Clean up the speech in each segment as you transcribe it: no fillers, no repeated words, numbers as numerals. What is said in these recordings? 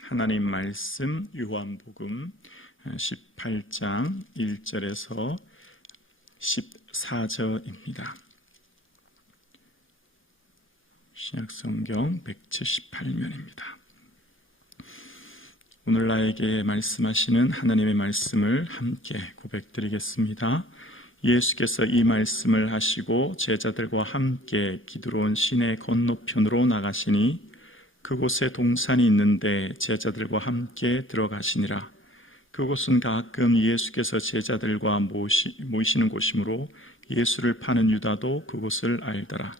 하나님 말씀 요한복음 18장 1절에서 14절입니다. 신약성경 178면입니다. 오늘 나에게 말씀하시는 하나님의 말씀을 함께 고백드리겠습니다. 예수께서 이 말씀을 하시고 제자들과 함께 기드론 시내 건너편으로 나가시니 그곳에 동산이 있는데 제자들과 함께 들어가시니라. 그곳은 가끔 예수께서 제자들과 모이시는 곳이므로 예수를 파는 유다도 그곳을 알더라.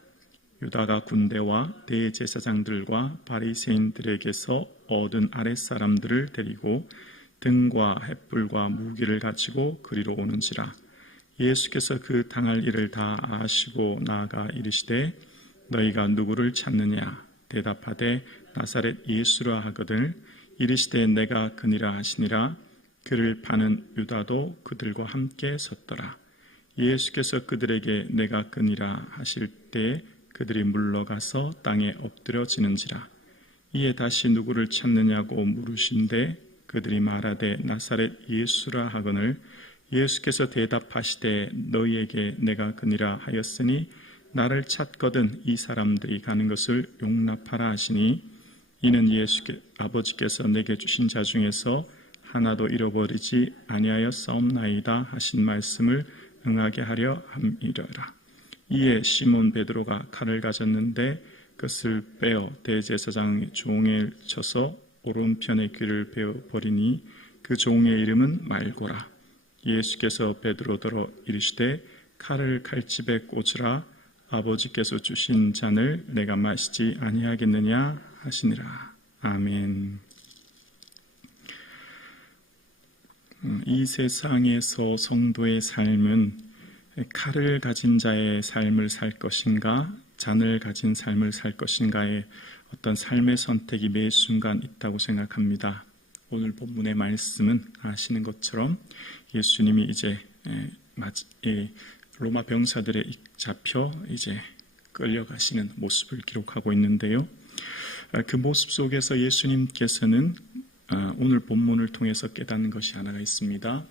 유다가 군대와 대제사장들과 바리새인들에게서 얻은 아랫사람들을 데리고 등과 횃불과 무기를 가지고 그리로 오는지라. 예수께서 그 당할 일을 다 아시고 나아가 이르시되 너희가 누구를 찾느냐? 대답하되 나사렛 예수라 하거늘. 이르시되 내가 그니라 하시니라. 그를 파는 유다도 그들과 함께 섰더라. 예수께서 그들에게 내가 그니라 하실 때 그들이 물러가서 땅에 엎드려지는지라. 이에 다시 누구를 찾느냐고 물으신데 그들이 말하되 나사렛 예수라 하거늘. 예수께서 대답하시되 너희에게 내가 그니라 하였으니 나를 찾거든 이 사람들이 가는 것을 용납하라 하시니 이는 아버지께서 내게 주신 자 중에서 하나도 잃어버리지 아니하였사옵나이다 하신 말씀을 응하게 하려 함이러라. 이에 시몬 베드로가 칼을 가졌는데 그것을 빼어 대제사장의 종에 쳐서 오른편의 귀를 베어버리니 그 종의 이름은 말고라. 예수께서 베드로더러 이르시되 칼을 칼집에 꽂으라. 아버지께서 주신 잔을 내가 마시지 아니하겠느냐 하시니라. 아멘. 이 세상에서 성도의 삶은 칼을 가진 자의 삶을 살 것인가, 잔을 가진 삶을 살 것인가의 어떤 삶의 선택이 매 순간 있다고 생각합니다. 오늘 본문의 말씀은 아시는 것처럼 예수님이 이제 로마 병사들에 잡혀 이제 끌려가시는 모습을 기록하고 있는데요. 그 모습 속에서 예수님께서는 오늘 본문을 통해서 깨닫는 것이 하나가 있습니다.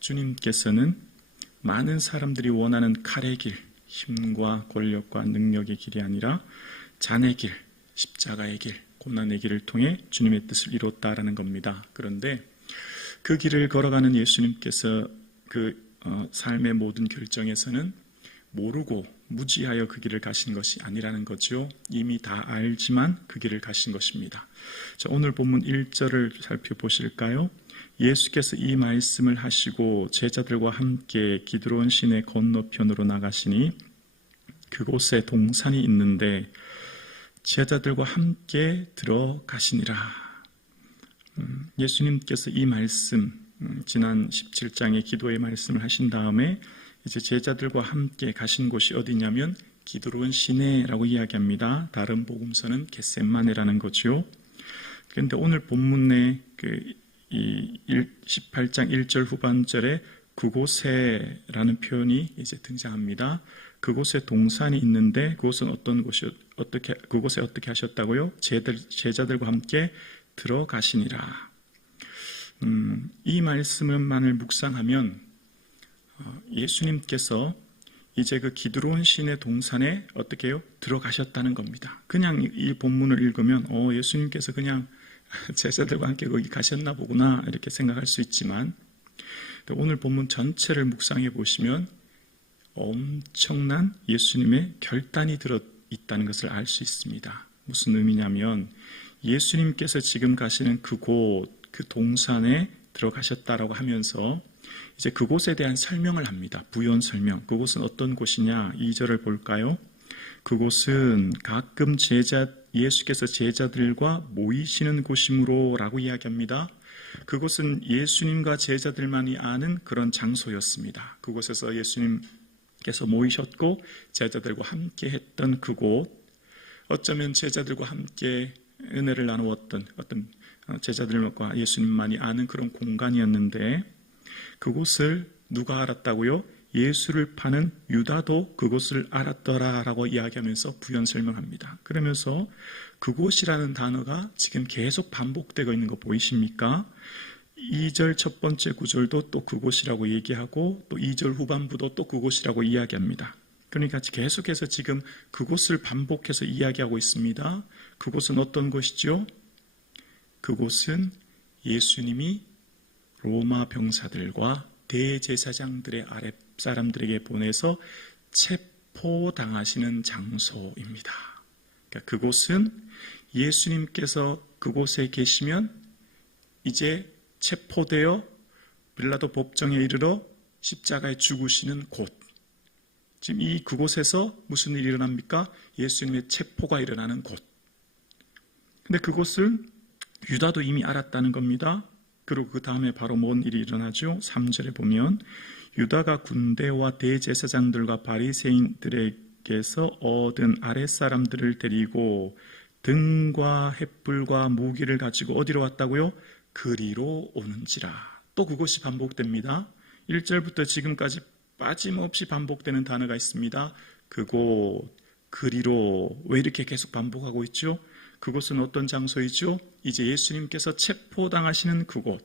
주님께서는 많은 사람들이 원하는 칼의 길, 힘과 권력과 능력의 길이 아니라 잔의 길, 십자가의 길, 고난의 길을 통해 주님의 뜻을 이뤘다라는 겁니다. 그런데 그 길을 걸어가는 예수님께서 그 삶의 모든 결정에서는 모르고 무지하여 그 길을 가신 것이 아니라는 거죠. 이미 다 알지만 그 길을 가신 것입니다. 자, 오늘 본문 1절을 살펴보실까요? 예수께서 이 말씀을 하시고 제자들과 함께 기드론 시내 건너편으로 나가시니 그곳에 동산이 있는데 제자들과 함께 들어가시니라. 예수님께서 이 말씀, 지난 17장의 기도의 말씀을 하신 다음에 이제 제자들과 함께 가신 곳이 어디냐면 기드론 시내라고 이야기합니다. 다른 복음서는 겟세마네라는 거죠. 그런데 오늘 본문의 이 18장 1절 후반절에 그곳에라는 표현이 이제 등장합니다. 그곳에 동산이 있는데 그곳은 어떤 곳이 그곳에 어떻게 하셨다고요? 제자들과 함께 들어가시니라. 이 말씀만을 묵상하면 예수님께서 이제 그 기드론 시내 동산에 어떻게 해요? 들어가셨다는 겁니다. 그냥 이 본문을 읽으면 예수님께서 그냥 제자들과 함께 거기 가셨나 보구나 이렇게 생각할 수 있지만 오늘 본문 전체를 묵상해 보시면 엄청난 예수님의 결단이 들어있다는 것을 알 수 있습니다. 무슨 의미냐면 예수님께서 지금 가시는 그곳, 그 동산에 들어가셨다라고 하면서 이제 그곳에 대한 설명을 합니다. 부연 설명. 그곳은 어떤 곳이냐? 2절을 볼까요? 그곳은 가끔 예수께서 제자들과 모이시는 곳이므로 라고 이야기합니다. 그곳은 예수님과 제자들만이 아는 그런 장소였습니다. 그곳에서 예수님께서 모이셨고 제자들과 함께 했던 그곳, 어쩌면 제자들과 함께 은혜를 나누었던 어떤 제자들과 예수님만이 아는 그런 공간이었는데 그곳을 누가 알았다고요? 예수를 파는 유다도 그곳을 알았더라라고 이야기하면서 부연 설명합니다. 그러면서 그곳이라는 단어가 지금 계속 반복되고 있는 거 보이십니까? 2절 첫 번째 구절도 또 그곳이라고 얘기하고 또 2절 후반부도 또 그곳이라고 이야기합니다. 그러니까 계속해서 지금 그곳을 반복해서 이야기하고 있습니다. 그곳은 어떤 곳이죠? 그곳은 예수님이 로마 병사들과 대제사장들의 아랫사람들에게 보내서 체포당하시는 장소입니다. 그러니까 그곳은 예수님께서 그곳에 계시면 이제 체포되어 빌라도 법정에 이르러 십자가에 죽으시는 곳. 지금 그곳에서 무슨 일이 일어납니까? 예수님의 체포가 일어나는 곳. 근데 그곳을 유다도 이미 알았다는 겁니다. 그리고 그 다음에 바로 뭔 일이 일어나죠? 3절에 보면 유다가 군대와 대제사장들과 바리새인들에게서 얻은 아랫사람들을 데리고 등과 횃불과 무기를 가지고 어디로 왔다고요? 그리로 오는지라. 또 그것이 반복됩니다. 1절부터 지금까지 빠짐없이 반복되는 단어가 있습니다. 그곳, 그리로. 왜 이렇게 계속 반복하고 있죠? 그곳은 어떤 장소이죠? 이제 예수님께서 체포당하시는 그곳.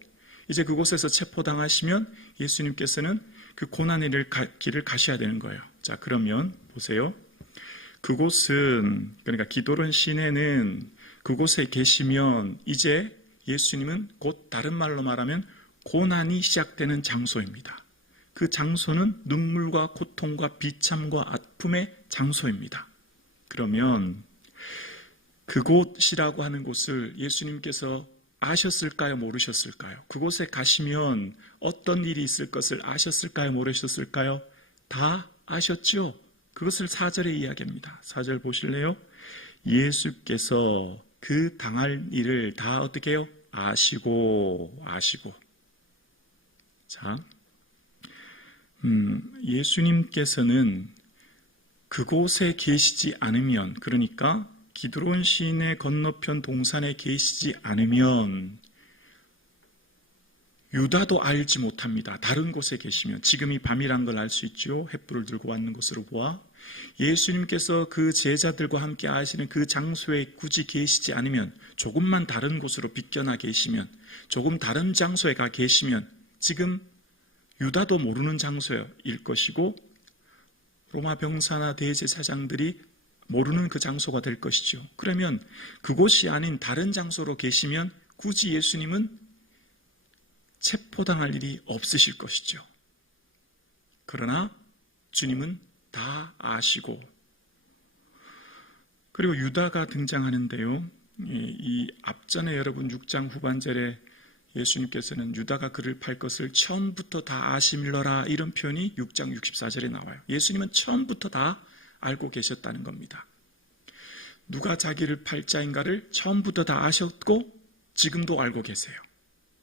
이제 그곳에서 체포당하시면 예수님께서는 그 고난의 길을 가셔야 되는 거예요. 자, 그러면 보세요. 그곳은, 그러니까 기도론 시내는 그곳에 계시면 이제 예수님은 곧 다른 말로 말하면 고난이 시작되는 장소입니다. 그 장소는 눈물과 고통과 비참과 아픔의 장소입니다. 그러면 그곳이라고 하는 곳을 예수님께서 아셨을까요? 모르셨을까요? 그곳에 가시면 어떤 일이 있을 것을 아셨을까요? 모르셨을까요? 다 아셨죠? 그것을 4절에 이야기합니다. 4절 보실래요? 예수께서 그 당할 일을 다 어떻게 해요? 아시고. 자, 예수님께서는 그곳에 계시지 않으면, 그러니까 기드론 시내 건너편 동산에 계시지 않으면 유다도 알지 못합니다. 다른 곳에 계시면. 지금이 밤이란 걸 알 수 있죠. 횃불을 들고 왔는 것으로 보아. 예수님께서 그 제자들과 함께 하시는 그 장소에 굳이 계시지 않으면, 조금만 다른 곳으로 비껴나 계시면, 조금 다른 장소에 가 계시면 지금 유다도 모르는 장소일 것이고 로마 병사나 대제사장들이 모르는 그 장소가 될 것이죠. 그러면 그곳이 아닌 다른 장소로 계시면 굳이 예수님은 체포당할 일이 없으실 것이죠. 그러나 주님은 다 아시고, 그리고 유다가 등장하는데요. 이 앞전에 여러분 6장 후반절에 예수님께서는 유다가 그를 팔 것을 처음부터 다 아심일러라, 이런 표현이 6장 64절에 나와요. 예수님은 처음부터 다 알고 계셨다는 겁니다. 누가 자기를 팔 자인가를 처음부터 다 아셨고 지금도 알고 계세요.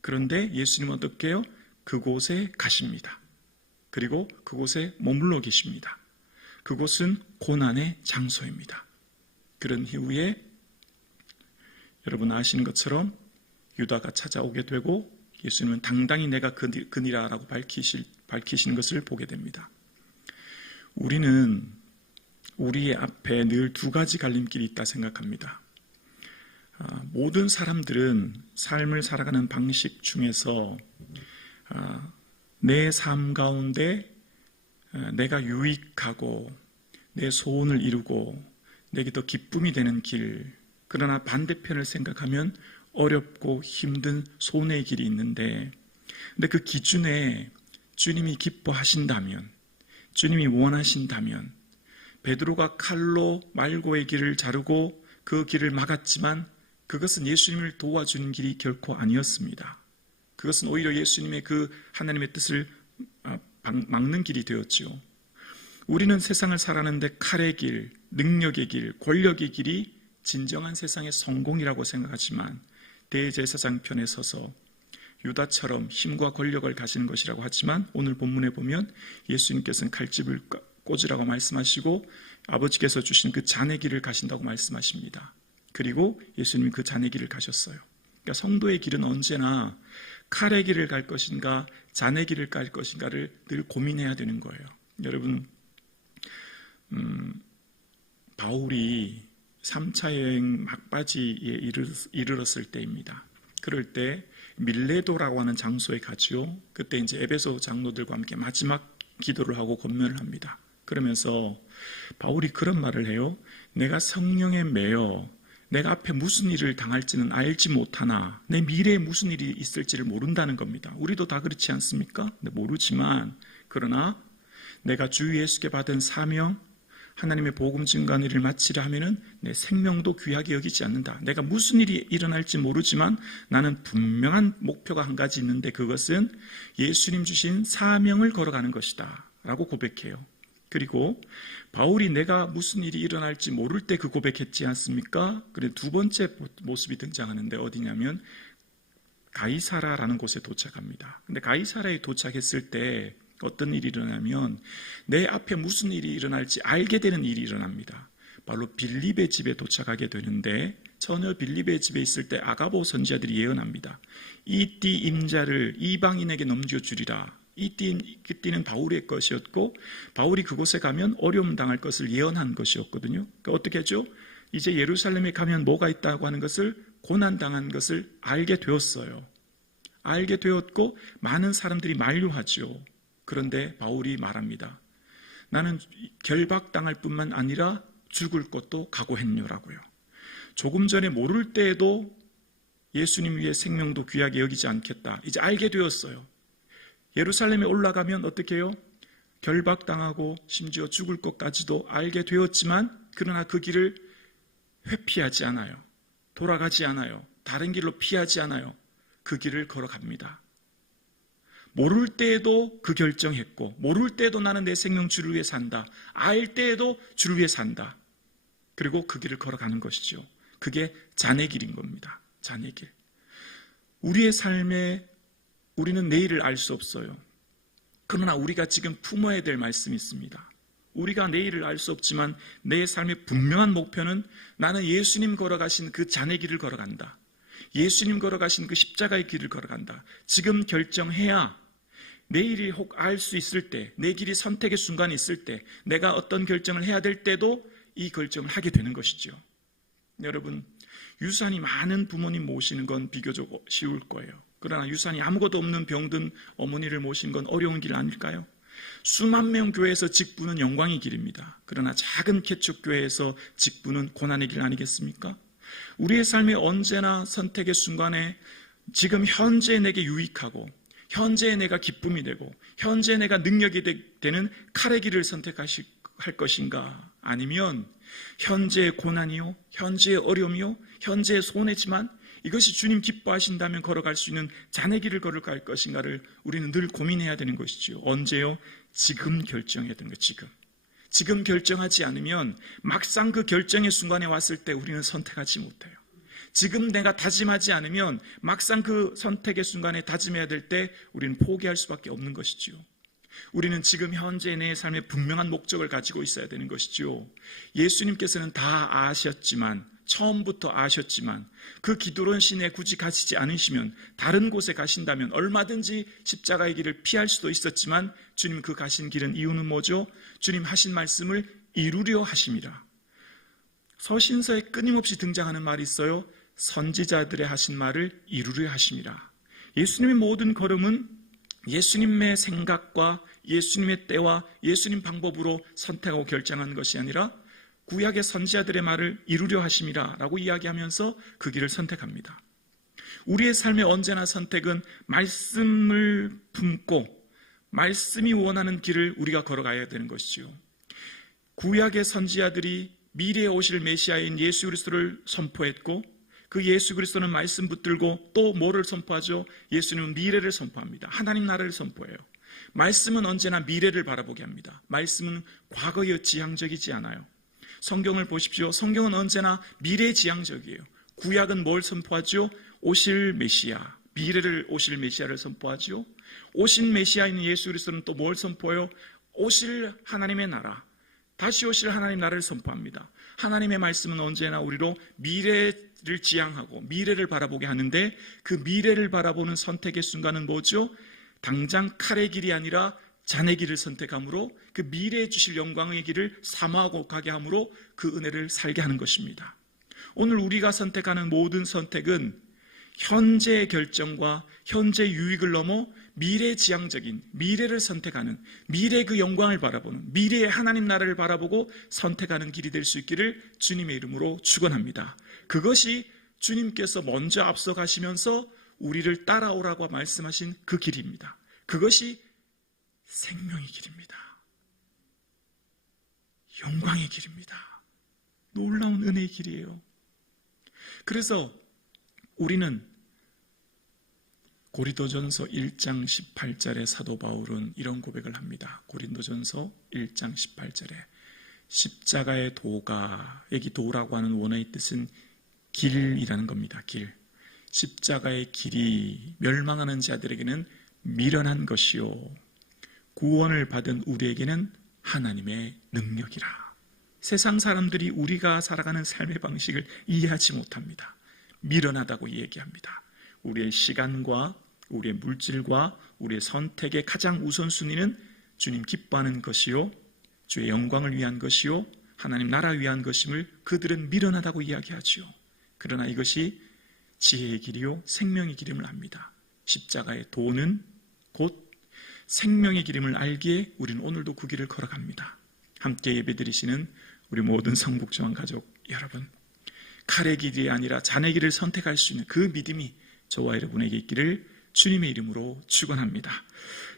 그런데 예수님은 어떻게 해요? 그곳에 가십니다. 그리고 그곳에 머물러 계십니다. 그곳은 고난의 장소입니다. 그런 이후에 여러분 아시는 것처럼 유다가 찾아오게 되고 예수님은 당당히 내가 그니라라고 밝히시는 것을 보게 됩니다. 우리는 우리의 앞에 늘 두 가지 갈림길이 있다 생각합니다. 모든 사람들은 삶을 살아가는 방식 중에서 내 삶 가운데 내가 유익하고 내 소원을 이루고 내게 더 기쁨이 되는 길, 그러나 반대편을 생각하면 어렵고 힘든 손해의 길이 있는데, 근데 그 기준에 주님이 기뻐하신다면, 주님이 원하신다면, 베드로가 칼로 말고의 길을 자르고 그 길을 막았지만 그것은 예수님을 도와주는 길이 결코 아니었습니다. 그것은 오히려 예수님의 그 하나님의 뜻을 막는 길이 되었죠. 우리는 세상을 살아가는데 칼의 길, 능력의 길, 권력의 길이 진정한 세상의 성공이라고 생각하지만 대제사장 편에 서서 유다처럼 힘과 권력을 가지는 것이라고 하지만 오늘 본문에 보면 예수님께서는 칼집을 꽂으라고 말씀하시고 아버지께서 주신 그 잔의 길을 가신다고 말씀하십니다. 그리고 예수님이 그 잔의 길을 가셨어요. 그러니까 성도의 길은 언제나 칼의 길을 갈 것인가 잔의 길을 갈 것인가를 늘 고민해야 되는 거예요. 여러분, 바울이 3차 여행 막바지에 이르렀을 때입니다. 그럴 때 밀레도라고 하는 장소에 가죠. 그때 이제 에베소 장로들과 함께 마지막 기도를 하고 권면을 합니다. 그러면서 바울이 그런 말을 해요. 내가 성령에 매여 내가 앞에 무슨 일을 당할지는 알지 못하나 내 미래에 무슨 일이 있을지를 모른다는 겁니다. 우리도 다 그렇지 않습니까? 모르지만 그러나 내가 주 예수께 받은 사명, 하나님의 복음 증거하는 일을 마치려 하면은 내 생명도 귀하게 여기지 않는다. 내가 무슨 일이 일어날지 모르지만 나는 분명한 목표가 한 가지 있는데 그것은 예수님 주신 사명을 걸어가는 것이다 라고 고백해요. 그리고 바울이 내가 무슨 일이 일어날지 모를 때 그 고백했지 않습니까? 그래 두 번째 모습이 등장하는데 어디냐면 가이사라라는 곳에 도착합니다. 근데 가이사라에 도착했을 때 어떤 일이 일어나면 내 앞에 무슨 일이 일어날지 알게 되는 일이 일어납니다. 바로 빌립의 집에 도착하게 되는데 전혀 빌립의 집에 있을 때 아가보 선지자들이 예언합니다. 이 띠 임자를 이방인에게 넘겨주리라. 이 띠는 바울의 것이었고 바울이 그곳에 가면 어려움 당할 것을 예언한 것이었거든요. 그러니까 어떻게 하죠? 이제 예루살렘에 가면 뭐가 있다고 하는 것을 고난당한 것을 알게 되었어요. 알게 되었고 많은 사람들이 만류하죠. 그런데 바울이 말합니다. 나는 결박당할 뿐만 아니라 죽을 것도 각오했노라고요. 조금 전에 모를 때에도 예수님 위해 생명도 귀하게 여기지 않겠다. 이제 알게 되었어요. 예루살렘에 올라가면 어떻게 해요? 결박당하고 심지어 죽을 것까지도 알게 되었지만 그러나 그 길을 회피하지 않아요. 돌아가지 않아요. 다른 길로 피하지 않아요. 그 길을 걸어갑니다. 모를 때에도 그 결정했고 모를 때에도 나는 내 생명 주를 위해 산다. 알 때에도 주를 위해 산다. 그리고 그 길을 걸어가는 것이죠. 그게 잔의 길인 겁니다. 잔의 길. 우리의 삶에 우리는 내일을 알 수 없어요. 그러나 우리가 지금 품어야 될 말씀이 있습니다. 우리가 내일을 알 수 없지만 내 삶의 분명한 목표는 나는 예수님 걸어가신 그 잔의 길을 걸어간다. 예수님 걸어가신 그 십자가의 길을 걸어간다. 지금 결정해야 내일이 혹 알 수 있을 때, 내 길이 선택의 순간이 있을 때, 내가 어떤 결정을 해야 될 때도 이 결정을 하게 되는 것이죠. 여러분, 유산이 많은 부모님 모시는 건 비교적 쉬울 거예요. 그러나 유산이 아무것도 없는 병든 어머니를 모신 건 어려운 길 아닐까요? 수만 명 교회에서 직분은 영광의 길입니다. 그러나 작은 개척교회에서 직분은 고난의 길 아니겠습니까? 우리의 삶에 언제나 선택의 순간에 지금 현재 내게 유익하고 현재의 내가 기쁨이 되고 현재의 내가 능력이 되는 칼의 길을 선택할 것인가? 아니면 현재의 고난이요, 현재의 어려움이요, 현재의 손해지만 이것이 주님 기뻐하신다면 걸어갈 수 있는 잔의 길을 걸어갈 것인가를 우리는 늘 고민해야 되는 것이죠. 언제요? 지금 결정해야 되는 것. 지금 결정하지 않으면 막상 그 결정의 순간에 왔을 때 우리는 선택하지 못해요. 지금 내가 다짐하지 않으면 막상 그 선택의 순간에 다짐해야 될 때 우리는 포기할 수밖에 없는 것이지요. 우리는 지금 현재 내 삶의 분명한 목적을 가지고 있어야 되는 것이죠. 예수님께서는 다 아셨지만 처음부터 아셨지만 그 기도론 시내에 굳이 가시지 않으시면 다른 곳에 가신다면 얼마든지 십자가의 길을 피할 수도 있었지만 주님 그 가신 길은 이유는 뭐죠? 주님 하신 말씀을 이루려 하심이라. 서신서에 끊임없이 등장하는 말이 있어요. 선지자들의 하신 말을 이루려 하심이라. 예수님의 모든 걸음은 예수님의 생각과 예수님의 때와 예수님 방법으로 선택하고 결정한 것이 아니라 구약의 선지자들의 말을 이루려 하심이라 라고 이야기하면서 그 길을 선택합니다. 우리의 삶의 언제나 선택은 말씀을 품고 말씀이 원하는 길을 우리가 걸어가야 되는 것이지요. 구약의 선지자들이 미래에 오실 메시아인 예수 그리스도를 선포했고 그 예수 그리스도는 말씀 붙들고 또 뭐를 선포하죠? 예수님은 미래를 선포합니다. 하나님 나라를 선포해요. 말씀은 언제나 미래를 바라보게 합니다. 말씀은 과거의 지향적이지 않아요. 성경을 보십시오. 성경은 언제나 미래지향적이에요. 구약은 뭘 선포하죠? 오실 메시아, 미래를 오실 메시아를 선포하죠. 오신 메시아인 예수 그리스도는 또 뭘 선포해요? 오실 하나님의 나라, 다시 오실 하나님 나라를 선포합니다. 하나님의 말씀은 언제나 우리로 미래의 미래를 지향하고 미래를 바라보게 하는데, 그 미래를 바라보는 선택의 순간은 뭐죠? 당장 칼의 길이 아니라 잔의 길을 선택함으로 그 미래에 주실 영광의 길을 사모하고 가게 함으로 그 은혜를 살게 하는 것입니다. 오늘 우리가 선택하는 모든 선택은 현재의 결정과 현재 유익을 넘어 미래지향적인 미래를 선택하는, 미래의 그 영광을 바라보는, 미래의 하나님 나라를 바라보고 선택하는 길이 될 수 있기를 주님의 이름으로 축원합니다. 그것이 주님께서 먼저 앞서가시면서 우리를 따라오라고 말씀하신 그 길입니다. 그것이 생명의 길입니다. 영광의 길입니다. 놀라운 은혜의 길이에요. 그래서 우리는 고린도전서 1장 18절에 사도 바울은 이런 고백을 합니다. 고린도전서 1장 18절에 십자가의 도가, 여기 도라고 하는 원어의 뜻은 길이라는 겁니다. 길. 십자가의 길이 멸망하는 자들에게는 미련한 것이요, 구원을 받은 우리에게는 하나님의 능력이라. 세상 사람들이 우리가 살아가는 삶의 방식을 이해하지 못합니다. 미련하다고 얘기합니다. 우리의 시간과 우리의 물질과 우리의 선택의 가장 우선순위는 주님 기뻐하는 것이요, 주의 영광을 위한 것이요, 하나님 나라 위한 것임을 그들은 미련하다고 이야기하지요. 그러나 이것이 지혜의 길이요 생명의 길임을 압니다. 십자가의 도는 곧 생명의 길임을 알기에 우리는 오늘도 그 길을 걸어갑니다. 함께 예배드리시는 우리 모든 성북정원 가족 여러분, 칼의 길이 아니라 잔의 길을 선택할 수 있는 그 믿음이 저와 여러분에게 있기를 주님의 이름으로 축원합니다.